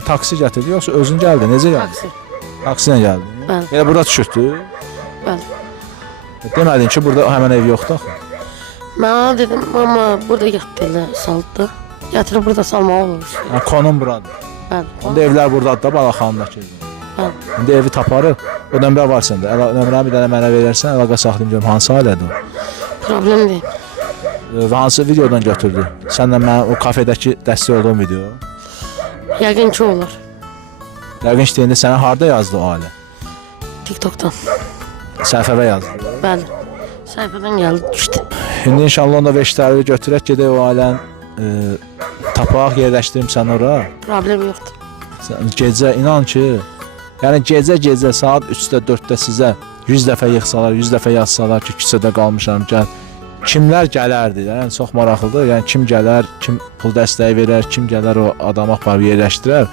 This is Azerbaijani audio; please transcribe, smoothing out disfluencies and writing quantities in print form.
Taksi gətirdi, yoxsa özün gəldin? Necə gəldin? Taksi. Taksi ilə gəldin. Bəli. Elə burada düşürdü. Bəli. Demədin ki, burada həmin ev yoxdur axı. Mən ona dedim, amma burada yatdı elə saldı. Gətirib burada salmaq olur. Yəni konum buradır. Bəli. İndi evlər burdadır da, Balaxanındakı evlər. Bəli. İndi evi taparıq. O nömrə var səndə. Nömrəni bir dənə mənə verərsən, əlaqə saxlayım görüm hansı ailədir o. Problem deyil. Və hansı videodan götürdü? Sənlə mən o kafedəki dəstək olduğum video. Yəqin ki olur. Yəqin işləyəndə sənə harda yazdı o ailə? TikTok'dan. Səhifədə yazdı. Bəli. Səhifədən gəldi, düşdü. İndi inşallah onda veşləri götürək, gedək o ailəni tapaq, yerləşdirim sən ora. Problem yoxdur. Gecə inan ki, yəni gecə saat 3-də 4-də sizə 100 dəfə yıxsalar, 100 dəfə yazsalar ki, küçədə qalmışam, gəl. Kimlər gələrdi? Yəni çox maraqlıdır. Yəni kim gələr, kim pul dəstəyi verər, kim gələr o adamı aparıb yerləşdirər.